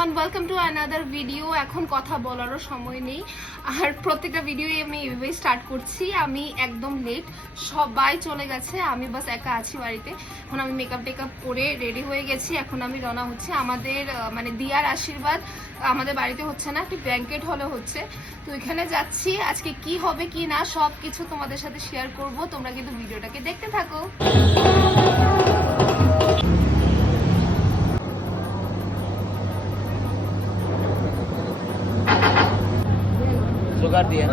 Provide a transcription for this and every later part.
Everyone, welcome to another video. এখন কথা বলারও সময় নেই, আর প্রত্যেকটা ভিডিওই আমি এভাবেই স্টার্ট করছি। আমি একদম লেট, সবাই চলে গেছে, আমি বাস একা আছি বাড়িতে। এখন আমি মেকআপ টেকআপ করে রেডি হয়ে গেছি। এখন আমি রওনা হচ্ছে আমাদের মানে দিয়ার আশীর্বাদ আমাদের বাড়িতে হচ্ছে না, একটি ব্যাংকেট হলে হচ্ছে। তো এখানে যাচ্ছি, আজকে কি হবে কি না সব কিছু তোমাদের সাথে শেয়ার করব। তোমরা কিন্তু ভিডিওটাকে দেখতে থাকো। সুগার দিয়ে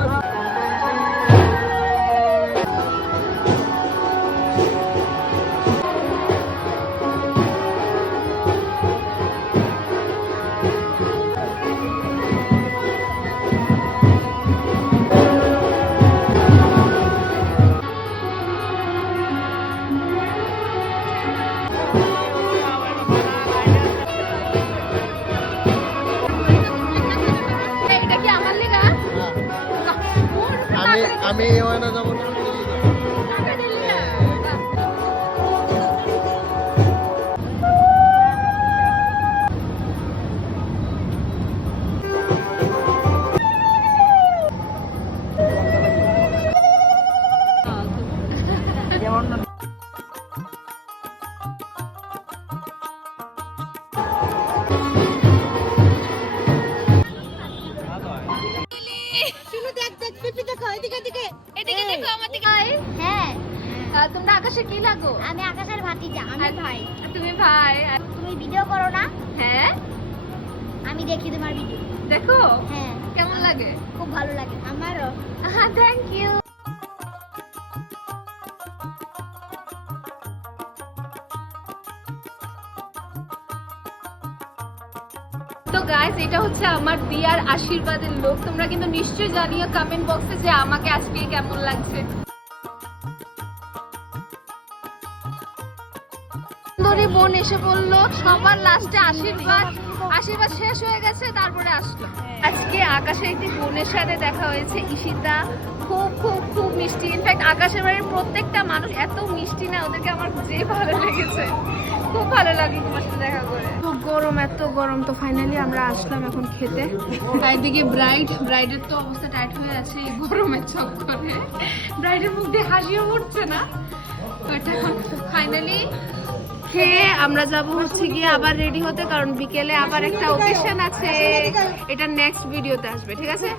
আমি ওখানে যাবো না। তোমরা আকাশে কি লাগো? আমি আকাশের ভাতিজা। আমি ভাই। তুমি ভাই? তুমি ভিডিও করো না? হ্যাঁ, আমি দেখি তোমার ভিডিও। দেখো। হ্যাঁ। কেমন লাগে? খুব ভালো লাগে আমারও। Thank you. তো গাইস, এটা হচ্ছে আমার দিয়ার আশীর্বাদের লোক। তোমরা কিন্তু নিশ্চয়ই জানিও কমেন্ট বক্সে যে আমাকে আজকে কেমন লাগছে। সুন্দরী বোন এসে বললো, সবার লাস্টে আশীর্বাদ শেষ হয়ে গেছে, তারপরে আসলো। আজকে আকাশের একটি বোনের সাথে দেখা হয়েছে, ঈশিতা। খুব খুব খুব মিষ্টি। ইনফ্যাক্ট আকাশের বাড়ির প্রত্যেকটা মানুষ এত মিষ্টি না, ওদেরকে আমার যে ভালো লেগেছে। খুব ভালো লাগে তোমার সাথে দেখা করে। খুব গরম, এত গরম। তো ফাইনালি আমরা আসলাম এখন খেতে। এদিকে ব্রাইডের তো অবস্থা টাইট হয়ে আছে এই গরমের চক্করে। ব্রাইডের মুখ দিয়ে হাসিও উঠছে না। তো এটা এখন ফাইনালি খেয়ে আমরা যাব হচ্ছে গিয়ে আবার রেডি হতে, কারণ বিকেলে আবার একটা অকেশন আছে। এটা নেক্সট ভিডিওতে আসবে, ঠিক আছে?